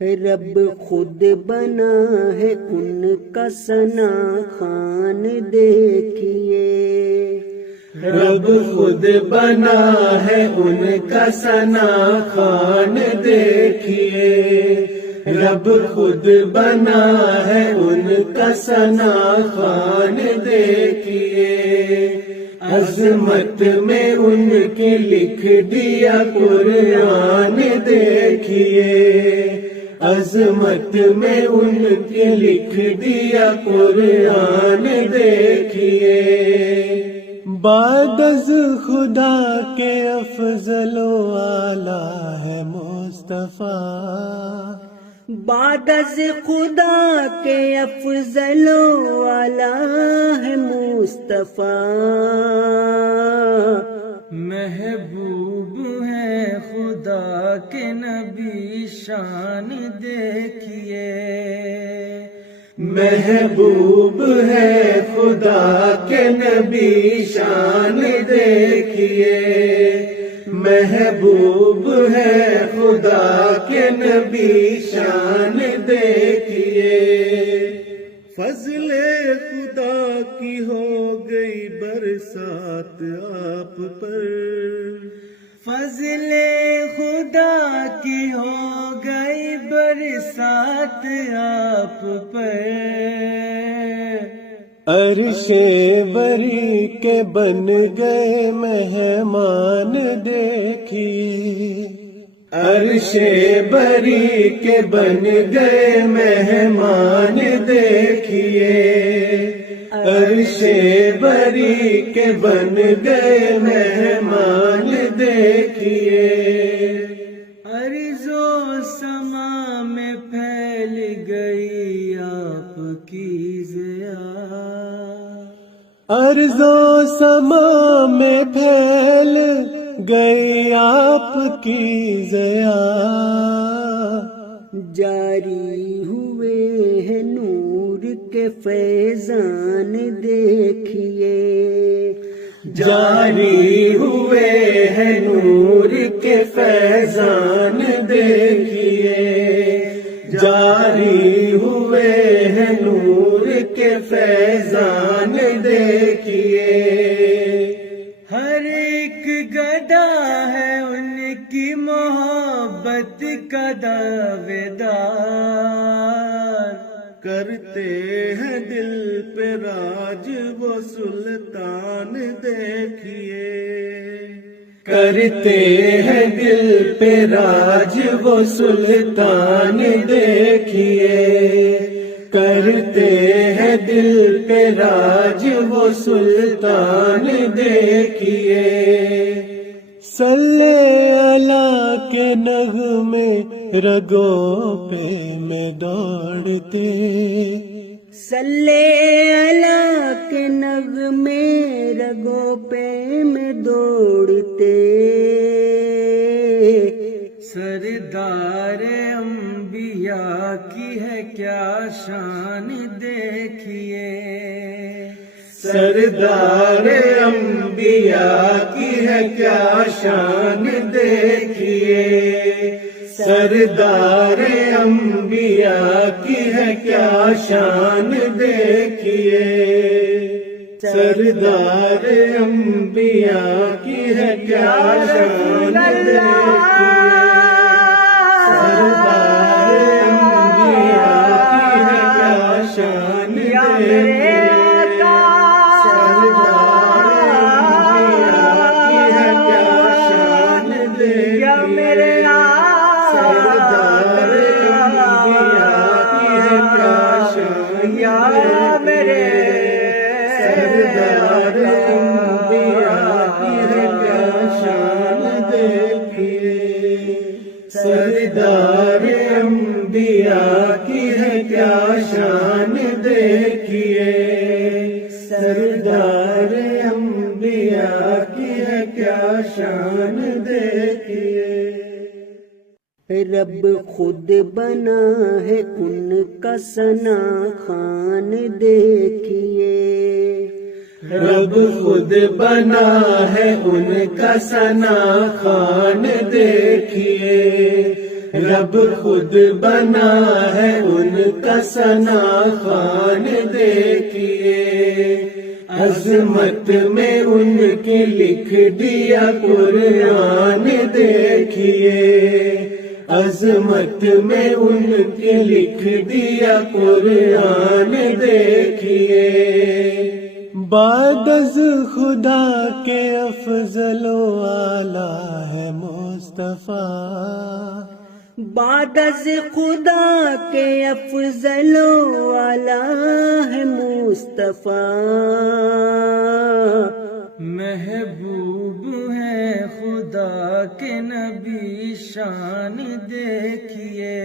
رب خود بنا ہے ان کا ثنا خوان دیکھیے، رب خود بنا ہے ان کا ثنا خوان دیکھیے، رب خود بنا ہے ان کا ثنا خوان دیکھیے، عظمت میں ان کی لکھ دیا قرآن دیکھیے، عظمت میں ان کی لکھ دیا قرآن دیکھیے، بعد از خدا کے افضل و اعلیٰ ہے مصطفیٰ، بعد از خدا کے افضل و اعلیٰ ہے مصطفیٰ، محبوب ہے خدا کے نبی شان دیکھیے، محبوب ہے خدا کے نبی شان دیکھیے، محبوب ہے خدا کے نبی شان دیکھیے، فضل خدا کی ہو گئی برسات آپ پر، فضل خدا کی ہو گئی برسات آپ پر، عرش بری کے بن گئے مہمان دیکھیے، عرش بری کے بن گئے مہمان دیکھیے، عرش بری کے بن گئے مہمان دیکھیے، ارض و سما میں پھیل گئی آپ کی ضیا، ارض و سما میں پھیل گئی آپ کی ضیا، جاری ہوئے ہیں نور کے فیضان دیکھیے، جاری ہوئے ہیں نور کے فیضان دیکھیے، جاری ہوئے ہیں نور کے فیضان دیکھیے، ہر ایک گدا ہے ان کی محبت کا دعویدار، کرتے ہیں دل پہ راج وہ سلطان دیکھیے، کرتے ہیں دل پہ راج وہ سلطان دیکھیے، کرتے ہیں دل پہ راج وہ سلطان دیکھیے، صلی اللہ کے نغمے رگوں پہ میں دوڑتے، صلی اللہ کے نغمے رگوں پہ میں دوڑتے، سردار انبیاء کی ہے کیا شان دیکھیے، سردار انبیاء کی ہے کیا شان دیکھیے، سردار انبیاء کی ہے کیا شان دیکھیے، سردار انبیاء کی ہے کیا شان دیکھیے، سردار انبیاء کی ہے کیا شان دیکھیے، سردار انبیاء کی ہے کیا شان دیکھیے، سردار انبیاء کی ہے کیا شان دیکھیے، سردار انبیاء کی ہے کیا شان دیکھیے، رب خود بنا ہے ان کا ثنا خوان دیکھیے، رب خود بنا ہے ان کا ثنا خوان دیکھیے، رب خود بنا ہے ان کا ثنا خوان دیکھیے، عظمت میں ان کی لکھ دیا قرآن دیکھیے، عظمت میں ان کی لکھ دیا قرآن دیکھیے، بعد از خدا کے افضل و اعلیٰ ہے مصطفیٰ، بعد از خدا کے افضل و اعلیٰ ہے مصطفیٰ، محبوب ہے خدا کے نبی شان دیکھیے،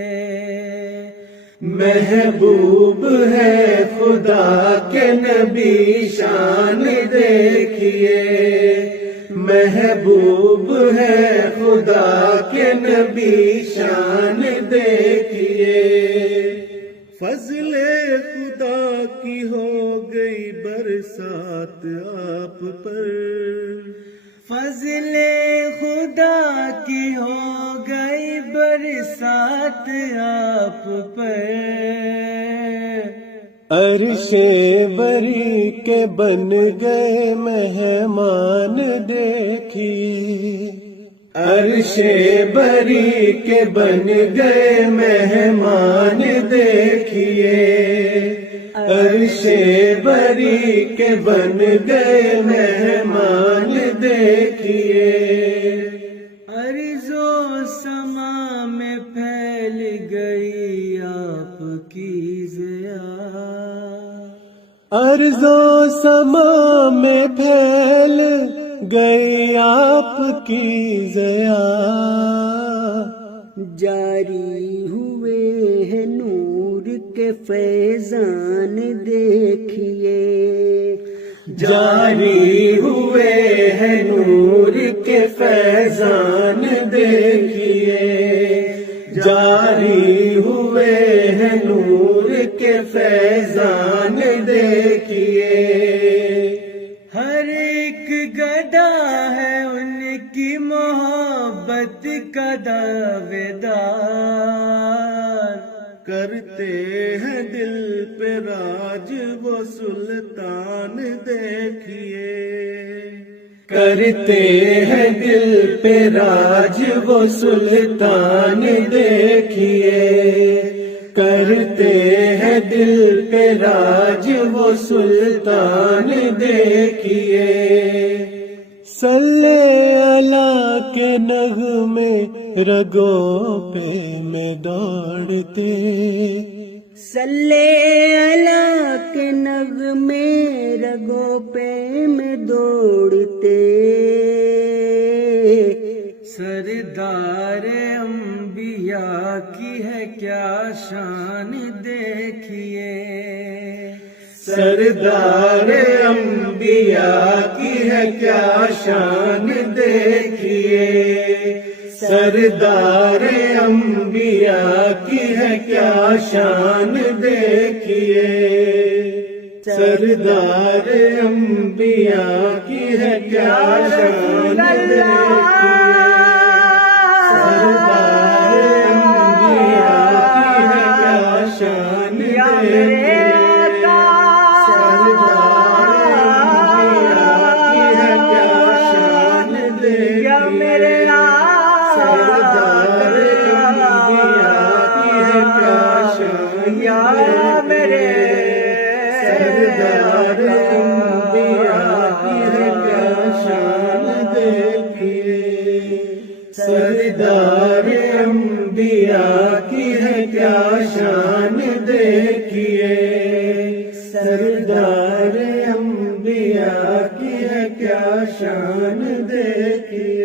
محبوب ہے خدا کے نبی شان دیکھیے، محبوب ہے خدا کے نبی شان دیکھیے، فضل خدا کی ہو گئی برسات آپ پر، فضل خدا کی ہو گئی برسات آپ پر، عرش بری کے بن گئے مہمان دیکھیے، عرش بری کے بن گئے مہمان دیکھیے، عرش بری کے بن گئے مہمان دیکھیے، ارض و سما میں پھیل گئی آپ کی ضیا، ارض و سما میں پھیل گئی آپ کی ضیا، جاری ہوئے ہیں نور کے فیضان دیکھیے، جاری ہوئے ہیں نور کے فیضان دیکھیے، جاری ہوئے ہیں نور کے فیضان دیکھیے، ہر ایک گدا ہے ان کی محبت کا دعویدار، کرتے ہیں دل پہ راج وہ سلطان دیکھیے، کرتے ہیں دل پہ راج وہ سلطان دیکھیے، کرتے ہیں دل پہ راج وہ سلطان دیکھیے، صلی اللہ کے نغمے رگوں پہ میں دوڑتے، صلی اللہ کے نغمے رگوں پہ میں دوڑتے، سردار انبیاء کی ہے کیا شان دیکھیے، سردار انبیاء کی ہے کیا شان دیکھیے، سردار انبیاء کی ہے کیا شان دیکھیے، سردار انبیاء کی ہے کیا شان دیکھیے، سردار انبیاء کی ہے کیا شان دیکھیے، سردار انبیاء کی ہے کیا شان دیکھیے، سردار انبیاء کی ہے کیا شان دیکھیے، سردار انبیاء کی ہے کیا شان دیکھیے۔